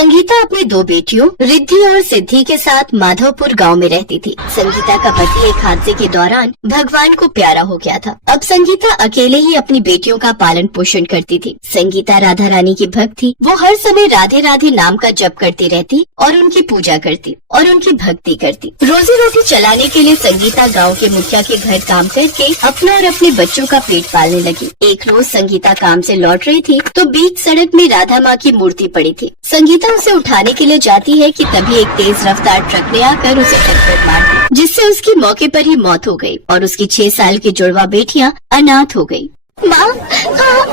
संगीता अपनी दो बेटियों रिद्धि और सिद्धि के साथ माधवपुर गांव में रहती थी। संगीता का पति एक हादसे के दौरान भगवान को प्यारा हो गया था। अब संगीता अकेले ही अपनी बेटियों का पालन पोषण करती थी। संगीता राधा रानी की भक्त थी। वो हर समय राधे राधे नाम का जप करती रहती और उनकी पूजा करती और उनकी भक्ति करती। रोजी रोटी चलाने के लिए संगीता गाँव के मुखिया के घर काम करके अपना और अपने बच्चों का पेट पालने लगी। एक रोज संगीता काम से लौट रही थी तो बीच सड़क में राधा माँ की मूर्ति पड़ी थी। संगीता उसे उठाने के लिए जाती है कि तभी एक तेज रफ्तार ट्रक ने आकर उसे टक्कर मार दी, जिससे उसकी मौके पर ही मौत हो गई और उसकी 6 साल की जुड़वा बेटियां अनाथ हो गई। माँ,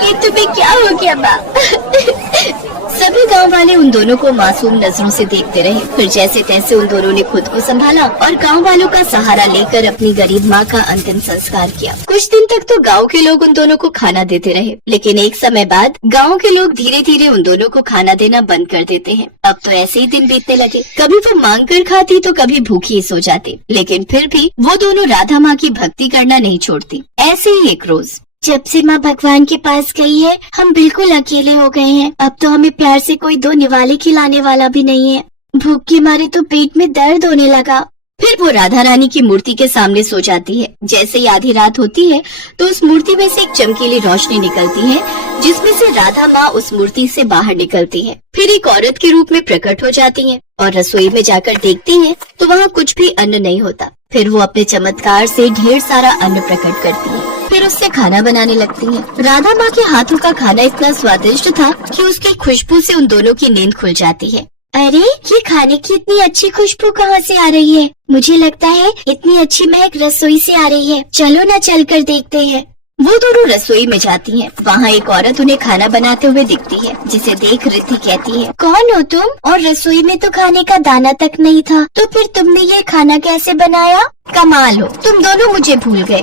ये तुम्हें क्या हो गया माँ? सभी गांव वाले उन दोनों को मासूम नजरों से देखते रहे। फिर जैसे तैसे उन दोनों ने खुद को संभाला और गांव वालों का सहारा लेकर अपनी गरीब माँ का अंतिम संस्कार किया। कुछ दिन तक तो गांव के लोग उन दोनों को खाना देते रहे, लेकिन एक समय बाद गांव के लोग धीरे धीरे उन दोनों को खाना देना बंद कर देते हैं। अब तो ऐसे ही दिन बीतने लगे। कभी वो मांग कर खाती तो कभी भूखी ही सो जाती, लेकिन फिर भी वो दोनों राधा माँ की भक्ति करना नहीं छोड़ती। ऐसे ही एक रोज, जब से माँ भगवान के पास गई है, हम बिल्कुल अकेले हो गए हैं। अब तो हमें प्यार से कोई 2 निवाले खिलाने वाला भी नहीं है। भूख के मारे तो पेट में दर्द होने लगा। फिर वो राधा रानी की मूर्ति के सामने सो जाती है। जैसे ही आधी रात होती है तो उस मूर्ति में से एक चमकीली रोशनी निकलती है, जिसमें से राधा माँ उस मूर्ति से बाहर निकलती है। फिर एक औरत के रूप में प्रकट हो जाती है और रसोई में जाकर देखती है तो वहाँ कुछ भी अन्न नहीं होता। फिर वो अपने चमत्कार से ढेर सारा अन्न प्रकट करती है। फिर उससे खाना बनाने लगती है। राधा माँ के हाथों का खाना इतना स्वादिष्ट था कि उसकी खुशबू से उन दोनों की नींद खुल जाती है। अरे, ये खाने की इतनी अच्छी खुशबू कहाँ से आ रही है? मुझे लगता है इतनी अच्छी महक रसोई से आ रही है। चलो ना, चलकर देखते हैं। वो दोनों रसोई में जाती हैं। वहाँ एक औरत उन्हें खाना बनाते हुए दिखती है, जिसे देख रिद्धि कहती है, कौन हो तुम? और रसोई में तो खाने का दाना तक नहीं था, तो फिर तुमने ये खाना कैसे बनाया? कमाल हो, तुम दोनों मुझे भूल गए।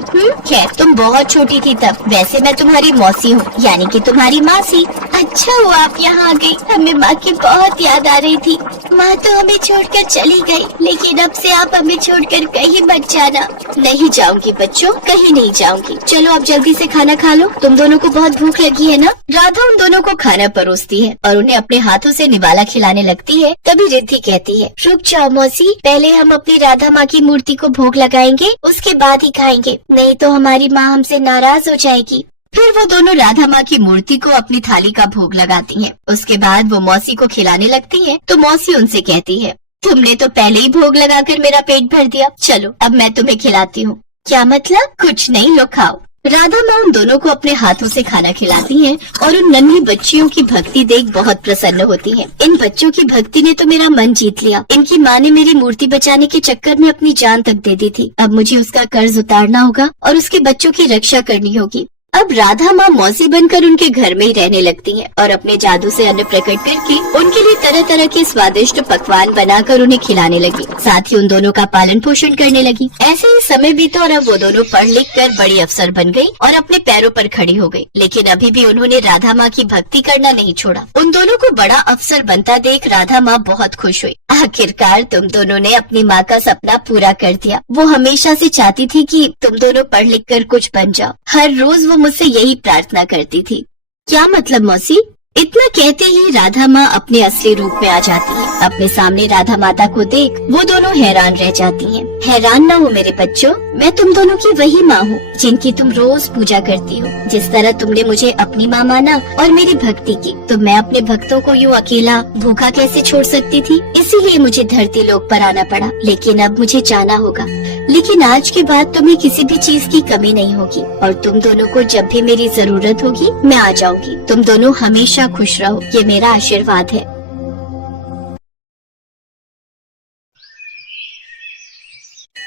खैर, तुम बहुत छोटी थी तब। वैसे मैं तुम्हारी मौसी हूँ, यानी कि तुम्हारी मासी। अच्छा हुआ आप यहाँ आ गई। हमें माँ की बहुत याद आ रही थी। माँ तो हमें छोड़कर चली गई, लेकिन अब से आप हमें छोड़कर कहीं मत जाना। नहीं जाऊंगी बच्चों, कहीं नहीं जाऊंगी। चलो अब जल्दी से खाना खा लो, तुम दोनों को बहुत भूख लगी है ना? राधा उन दोनों को खाना परोसती है और उन्हें अपने हाथों से निवाला खिलाने लगती है। तभी रिद्धि कहती है, रुक जाओ मौसी, पहले हम अपनी राधा माँ की मूर्ति को भोग लगाएंगे, उसके बाद ही खाएंगे, नहीं तो हमारी माँ हमसे नाराज हो जाएगी। फिर वो दोनों राधा माँ की मूर्ति को अपनी थाली का भोग लगाती हैं। उसके बाद वो मौसी को खिलाने लगती हैं, तो मौसी उनसे कहती है, तुमने तो पहले ही भोग लगाकर मेरा पेट भर दिया, चलो अब मैं तुम्हें खिलाती हूँ। क्या मतलब? कुछ नहीं, लो खाओ। राधा माँ उन दोनों को अपने हाथों से खाना खिलाती हैं और उन नन्ही बच्चियों की भक्ति देख बहुत प्रसन्न होती हैं। इन बच्चों की भक्ति ने तो मेरा मन जीत लिया। इनकी माँ ने मेरी मूर्ति बचाने के चक्कर में अपनी जान तक दे दी थी। अब मुझे उसका कर्ज उतारना होगा और उसके बच्चों की रक्षा करनी होगी। अब राधा माँ मौसी बनकर उनके घर में ही रहने लगती हैं और अपने जादू से अन्न प्रकट करके उनके लिए तरह तरह के स्वादिष्ट पकवान बनाकर उन्हें खिलाने लगी। साथ ही उन दोनों का पालन पोषण करने लगी। ऐसे ही समय बीता और अब वो दोनों पढ़ लिख कर बड़ी अफसर बन गई और अपने पैरों पर खड़ी हो गई। लेकिन अभी भी उन्होंने राधा माँ की भक्ति करना नहीं छोड़ा। उन दोनों को बड़ा अफसर बनता देख राधा माँ बहुत खुश हुई। आखिरकार तुम दोनों ने अपनी माँ का सपना पूरा कर दिया। वो हमेशा से चाहती थी कि तुम दोनों पढ़ लिख कर कुछ बन जाओ। हर रोज वो मुझसे यही प्रार्थना करती थी। क्या मतलब मौसी? इतना कहते ही राधा माँ अपने असली रूप में आ जाती है। अपने सामने राधा माता को देख वो दोनों हैरान रह जाती हैं। हैरान ना हो मेरे बच्चों, मैं तुम दोनों की वही माँ हूँ जिनकी तुम रोज पूजा करती हो। जिस तरह तुमने मुझे अपनी माँ माना और मेरी भक्ति की, तो मैं अपने भक्तों को यूँ अकेला भूखा कैसे छोड़ सकती थी? इसीलिए मुझे धरती लोक पर आना पड़ा। लेकिन अब मुझे जाना होगा। लेकिन आज के बाद तुम्हें किसी भी चीज की कमी नहीं होगी और तुम दोनों को जब भी मेरी जरूरत होगी मैं आ जाऊंगी। तुम दोनों हमेशा खुश रहो, ये मेरा आशीर्वाद है।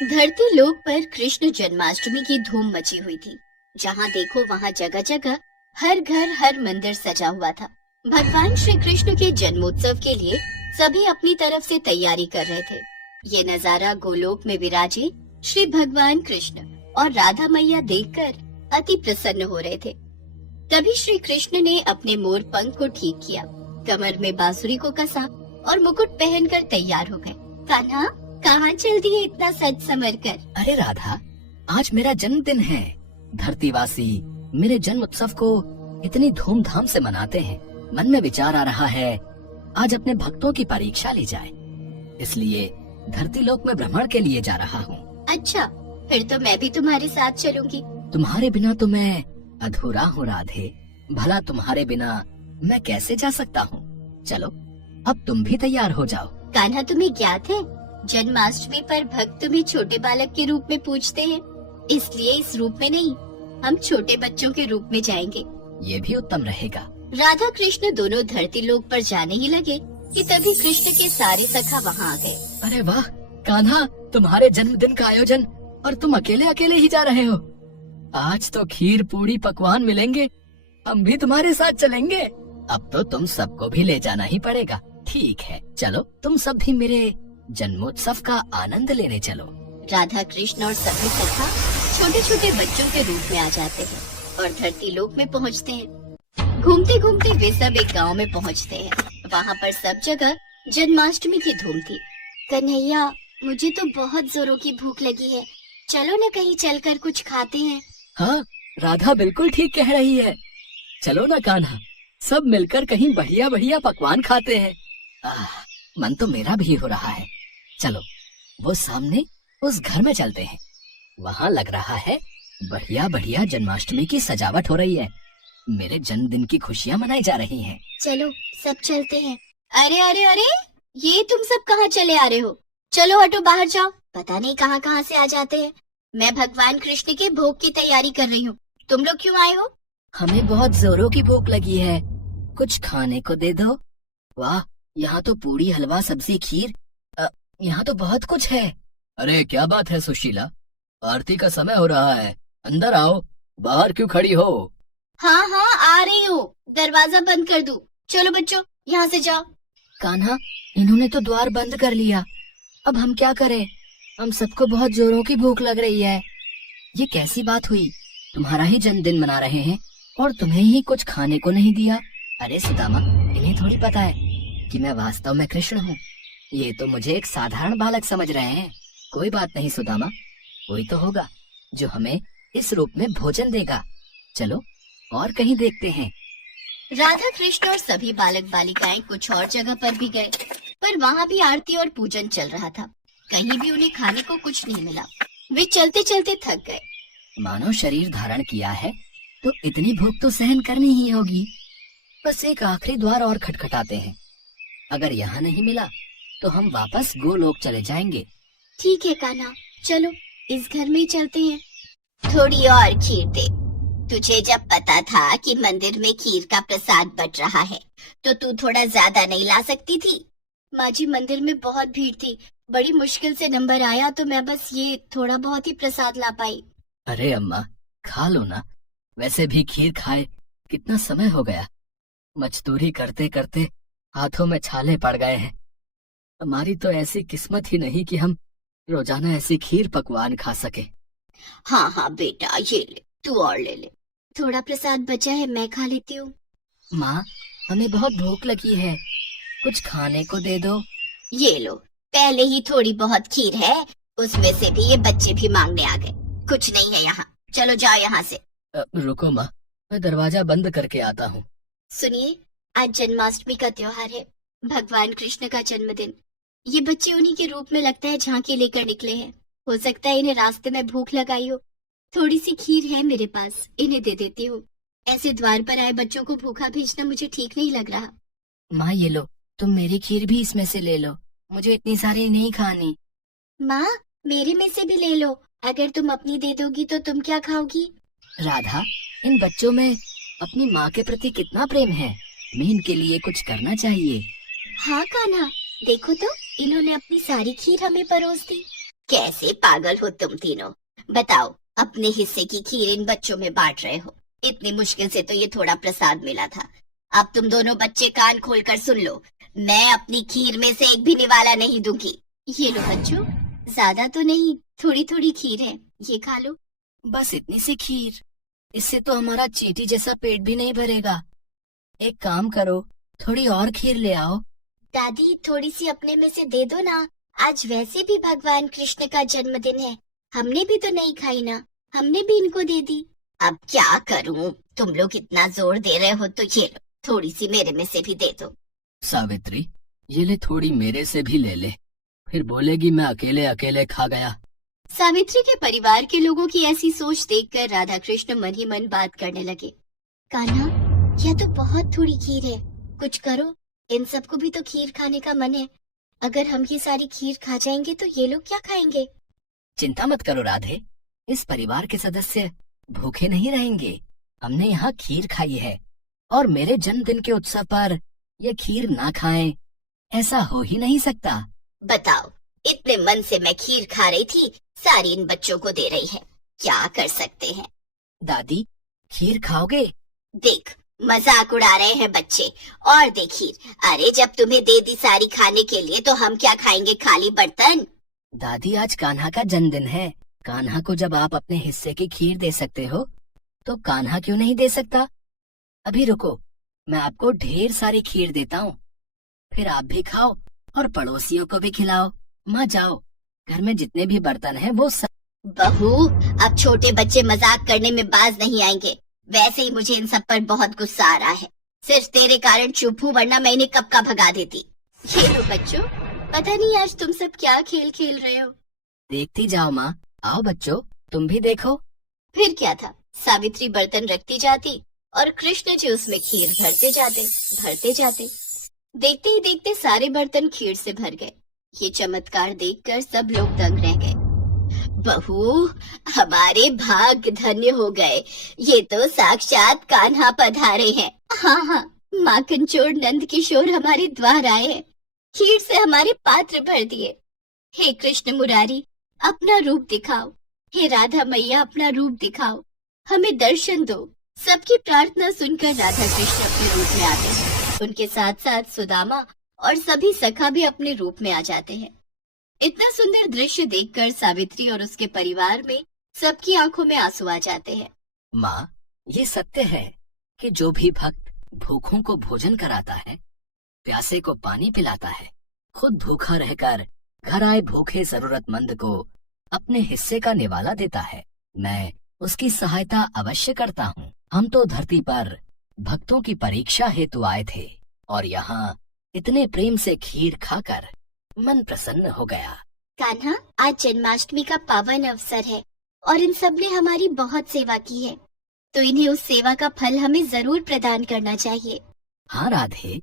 धरती लोक पर कृष्ण जन्माष्टमी की धूम मची हुई थी। जहाँ देखो वहाँ जगह जगह हर घर हर मंदिर सजा हुआ था। भगवान श्री कृष्ण के जन्मोत्सव के लिए सभी अपनी तरफ से तैयारी कर रहे थे। ये नजारा गोलोक में विराजे श्री भगवान कृष्ण और राधा मैया देखकर अति प्रसन्न हो रहे थे। तभी श्री कृष्ण ने अपने मोर पंख को ठीक किया, कमर में बांसुरी को कसा और मुकुट पहनकर तैयार हो गए। कान्हा, कहाँ चल दिए इतना सज संवर कर? अरे राधा, आज मेरा जन्मदिन है। धरतीवासी मेरे जन्म उत्सव को इतनी धूमधाम से मनाते हैं। मन में विचार आ रहा है आज अपने भक्तों की परीक्षा ली जाए, इसलिए धरती लोक में भ्रमण के लिए जा रहा हूँ। अच्छा, फिर तो मैं भी तुम्हारे साथ चलूंगी। तुम्हारे बिना तो मैं अधूरा हूँ राधे। भला तुम्हारे बिना मैं कैसे जा सकता हूँ? चलो, अब तुम भी तैयार हो जाओ। कान्हा, तुम्हें ज्ञात है जन्माष्टमी पर भक्त तुम्हें छोटे बालक के रूप में पूजते हैं, इसलिए इस रूप में नहीं, हम छोटे बच्चों के रूप में जाएंगे। ये भी उत्तम रहेगा। राधा कृष्ण दोनों धरती लोक पर जाने ही लगे कि तभी कृष्ण के सारे सखा वहाँ आ गए। अरे वाह कान्हा, तुम्हारे जन्मदिन का आयोजन और तुम अकेले अकेले ही जा रहे हो। आज तो खीर पूड़ी पकवान मिलेंगे, हम भी तुम्हारे साथ चलेंगे। अब तो तुम सबको भी ले जाना ही पड़ेगा। ठीक है, चलो तुम सब भी मेरे जन्मोत्सव का आनंद लेने चलो। राधा कृष्ण और सभी सखा छोटे छोटे बच्चों के रूप में आ जाते हैं और धरती लोक में पहुँचते हैं। घूमते घूमते वे सब एक गांव में पहुँचते हैं। वहाँ पर सब जगह जन्माष्टमी की धूम थी। कन्हैया, मुझे तो बहुत जोरों की भूख लगी है, चलो न कहीं चलकर कुछ खाते हैं। हाँ, राधा बिल्कुल ठीक कह रही है। चलो ना कान्हा, सब मिलकर कहीं बढ़िया बढ़िया पकवान खाते हैं। मन तो मेरा भी हो रहा है। चलो, वो सामने उस घर में चलते हैं। वहाँ लग रहा है बढ़िया बढ़िया जन्माष्टमी की सजावट हो रही है। मेरे जन्मदिन की खुशियाँ मनाई जा रही हैं। चलो, सब चलते हैं। अरे अरे अरे, ये तुम सब कहाँ चले आ रहे हो? चलो हटो, बाहर जाओ। पता नहीं कहाँ कहाँ से आ जाते हैं। मैं भगवान कृष्ण के भोग की तैयारी कर रही हूँ। तुम लोग क्यों आए हो? हमें बहुत जोरों की भूख लगी है, कुछ खाने को दे दो। वाह, यहाँ तो पूरी, हलवा, सब्जी, खीर, यहाँ तो बहुत कुछ है। अरे क्या बात है सुशीला, आरती का समय हो रहा है, अंदर आओ। बाहर क्यों खड़ी हो? हाँ हाँ, आ रही हूँ। दरवाजा बंद कर दूँ? चलो बच्चों, यहाँ से जाओ। कान्हा, इन्होंने तो द्वार बंद कर लिया। अब हम क्या करें? हम सबको बहुत जोरों की भूख लग रही है। ये कैसी बात हुई? तुम्हारा ही जन्मदिन मना रहे हैं और तुम्हें ही कुछ खाने को नहीं दिया। अरे सुदामा, इन्हें थोड़ी पता है कि मैं वास्तव में कृष्ण हूँ। ये तो मुझे एक साधारण बालक समझ रहे हैं। कोई बात नहीं सुदामा, कोई तो होगा जो हमें इस रूप में भोजन देगा। चलो और कहीं देखते हैं। राधा कृष्ण और सभी बालक बालिकाएं कुछ और जगह पर भी गए, पर वहाँ भी आरती और पूजन चल रहा था। कहीं भी उन्हें खाने को कुछ नहीं मिला। वे चलते चलते थक गए। मानो शरीर धारण किया है तो इतनी भूख तो सहन करनी ही होगी। बस एक आखिरी द्वार और खटखटाते हैं। अगर यहाँ नहीं मिला तो हम वापस गोलोक चले जाएंगे। ठीक है कान्हा, चलो इस घर में ही चलते हैं। थोड़ी और खीर दे। तुझे जब पता था कि मंदिर में खीर का प्रसाद बट रहा है तो तू थोड़ा ज्यादा नहीं ला सकती थी? माँ जी, मंदिर में बहुत भीड़ थी, बड़ी मुश्किल से नंबर आया तो मैं बस ये थोड़ा बहुत ही प्रसाद ला पाई। अरे अम्मा, खा लो ना। वैसे भी खीर खाए कितना समय हो गया। मजदूरी करते करते हाथों में छाले पड़ गए हैं। हमारी तो ऐसी किस्मत ही नहीं कि हम रोजाना ऐसी खीर पकवान खा सके। हाँ हाँ बेटा, ये ले, तू और ले ले। थोड़ा प्रसाद बचा है, मैं खा लेती हूँ। माँ, हमें बहुत भूख लगी है, कुछ खाने को दे दो। ये लो, पहले ही थोड़ी बहुत खीर है, उसमें से भी ये बच्चे भी मांगने आ गए। कुछ नहीं है यहाँ, चलो जाओ यहाँ से। रुको माँ, मैं दरवाजा बंद करके आता हूँ। सुनिए, आज जन्माष्टमी का त्योहार है, भगवान कृष्ण का जन्मदिन। ये बच्चे उन्हीं के रूप में लगता है झांकी लेकर निकले हैं। हो सकता है इन्हें रास्ते में भूख लगाई हो। थोड़ी सी खीर है मेरे पास, इन्हें दे देती हूँ। ऐसे द्वार पर आए बच्चों को भूखा भेजना मुझे ठीक नहीं लग रहा। माँ ये लो, तुम मेरी खीर भी इसमें से ले लो, मुझे इतनी सारी नहीं खानी। माँ, मेरे में से भी ले लो। अगर तुम अपनी दे दोगी तो तुम क्या खाओगी? राधा, इन बच्चों में अपनी माँ के प्रति कितना प्रेम है, हमें इनके लिए कुछ करना चाहिए। हाँ कान्हा, देखो तो, इन्होंने अपनी सारी खीर हमें परोस दी। कैसे पागल हो तुम तीनों। बताओ, अपने हिस्से की खीर इन बच्चों में बांट रहे हो। इतनी मुश्किल से तो ये थोड़ा प्रसाद मिला था। अब तुम दोनों बच्चे कान खोलकर सुन लो, मैं अपनी खीर में से एक भी निवाला नहीं दूंगी। ये लो बच्चों, ज्यादा तो नहीं, थोड़ी थोड़ी खीर है, ये खा लो। बस इतनी सी खीर, इससे तो हमारा चींटी जैसा पेट भी नहीं भरेगा। एक काम करो, थोड़ी और खीर ले आओ। दादी, थोड़ी सी अपने में से दे दो ना। आज वैसे भी भगवान कृष्ण का जन्मदिन है, हमने भी तो नहीं खाई ना, हमने भी इनको दे दी। अब क्या करूं, तुम लोग इतना जोर दे रहे हो तो ये लो, थोड़ी सी मेरे में से भी दे दो। सावित्री, ये ले, थोड़ी मेरे से भी ले ले, फिर बोलेगी मैं अकेले अकेले खा गया। सावित्री के परिवार के लोगों की ऐसी सोच देखकर राधा कृष्ण मन ही मन बात करने लगे। कान्हा, यह तो बहुत थोड़ी खीर है, कुछ करो, इन सबको भी तो खीर खाने का मन है। अगर हम ये सारी खीर खा जाएंगे तो ये लोग क्या खाएंगे? चिंता मत करो राधे, इस परिवार के सदस्य भूखे नहीं रहेंगे। हमने यहाँ खीर खाई है और मेरे जन्मदिन के उत्सव पर ये खीर ना खाएं, ऐसा हो ही नहीं सकता। बताओ, इतने मन से मैं खीर खा रही थी, सारी इन बच्चों को दे रही है, क्या कर सकते हैं? दादी, खीर खाओगे? देख, मजाक उड़ा रहे हैं बच्चे। और देखिए, अरे जब तुम्हें दे दी सारी खाने के लिए तो हम क्या खाएंगे, खाली बर्तन? दादी, आज कान्हा का जन्मदिन है। कान्हा को जब आप अपने हिस्से की खीर दे सकते हो तो कान्हा क्यों नहीं दे सकता? अभी रुको, मैं आपको ढेर सारी खीर देता हूँ, फिर आप भी खाओ और पड़ोसियों को भी खिलाओ। माँ जाओ, घर में जितने भी बर्तन हैं वो सब। बहू, अब छोटे बच्चे मजाक करने में बाज नहीं आएंगे। वैसे ही मुझे इन सब पर बहुत गुस्सा आ रहा है। सिर्फ तेरे कारण चुप हूँ, वरना मैं इन्हें कब का भगा देती। ये लो बच्चों, पता नहीं आज तुम सब क्या खेल खेल रहे हो। देखती जाओ माँ। आओ बच्चों, तुम भी देखो। फिर क्या था, सावित्री बर्तन रखती जाती और कृष्ण जी उसमें खीर भरते जाते। देखते ही देखते सारे बर्तन खीर से भर गए। ये चमत्कार देखकर सब लोग दंग रह गए। बहू, हमारे भाग्य धन्य हो गए, ये तो साक्षात कान्हा पधारे हैं। हाँ, माखन चोर नंद किशोर हमारे द्वार आए हैं, खीर से हमारे पात्र भर दिए। हे कृष्ण मुरारी, अपना रूप दिखाओ। हे राधा मैया, अपना रूप दिखाओ, हमें दर्शन दो। सबकी प्रार्थना सुनकर राधा कृष्ण अपने रूप में आते हैं। उनके साथ साथ सुदामा और सभी सखा भी अपने रूप में आ जाते हैं। इतना सुंदर दृश्य देखकर सावित्री और उसके परिवार में सबकी आंखों में आंसू आ जाते हैं। माँ, ये सत्य है कि जो भी भक्त भूखों को भोजन कराता है, प्यासे को पानी पिलाता है, खुद भूखा रहकर घर आए भूखे जरूरतमंद को अपने हिस्से का निवाला देता है, मैं उसकी सहायता अवश्य करता हूँ। हम तो धरती पर भक्तों की परीक्षा हेतु आए थे और यहाँ इतने प्रेम से खीर खाकर मन प्रसन्न हो गया। कान्हा, आज जन्माष्टमी का पावन अवसर है और इन सब ने हमारी बहुत सेवा की है, तो इन्हें उस सेवा का फल हमें जरूर प्रदान करना चाहिए। हाँ राधे,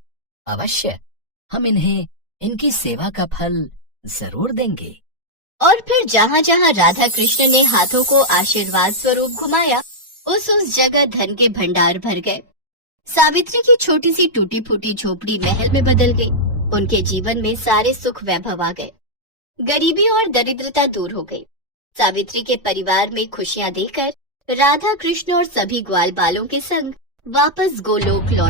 अवश्य, हम इन्हें इनकी सेवा का फल जरूर देंगे। और फिर जहाँ जहाँ राधा कृष्ण ने हाथों को आशीर्वाद स्वरूप घुमाया, उस जगह धन के भंडार भर गए। सावित्री की छोटी सी टूटी फूटी झोपड़ी महल में बदल गई। उनके जीवन में सारे सुख वैभव आ गए, गरीबी और दरिद्रता दूर हो गई। सावित्री के परिवार में खुशियाँ देकर राधा कृष्ण और सभी ग्वाल बालों के संग वापस गोलोक लौट